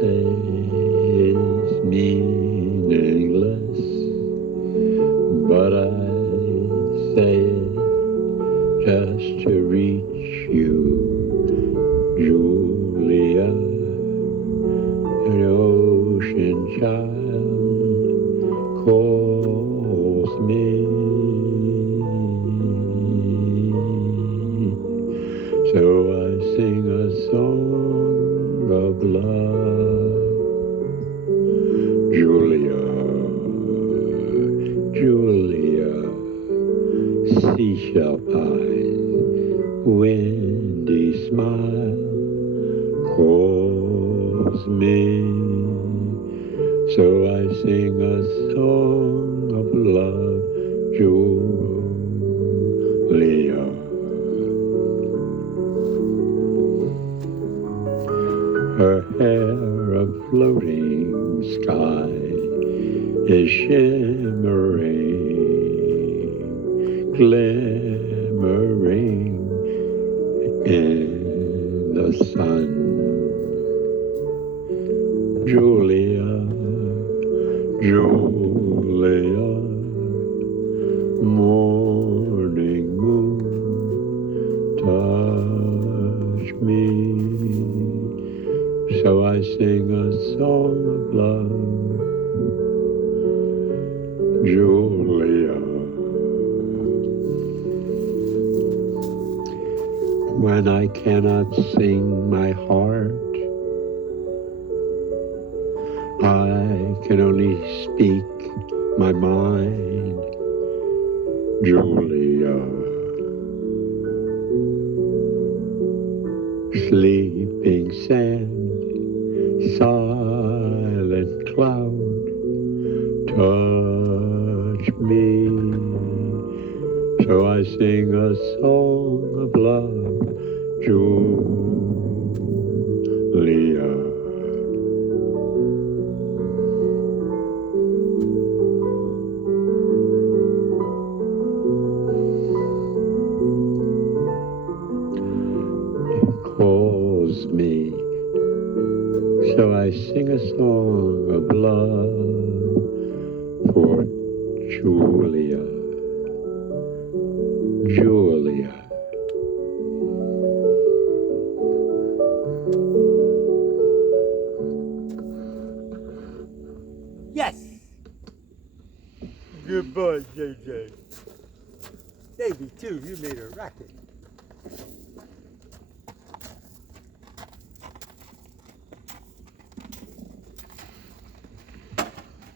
say is meaningless, but I say it just to reach you, Julia, an ocean child calls me. So I sing a song of love, Julia, Julia, seashell eyes, windy smile calls me. So I sing a song of love, Julia. Her hair a floating sky is shimmering, glimmering in the sun. Julia, Julia, morning moon, touch me. So I sing a song of love, Julia. When I cannot sing my heart, I can only speak my mind, Julia. Sleeping sand, silent cloud, touch me. So I sing a song of love, Julia. It calls me, so I sing a song of love for Julia, Julia. Yes! Good boy, JJ. BabyToo, you made a racket.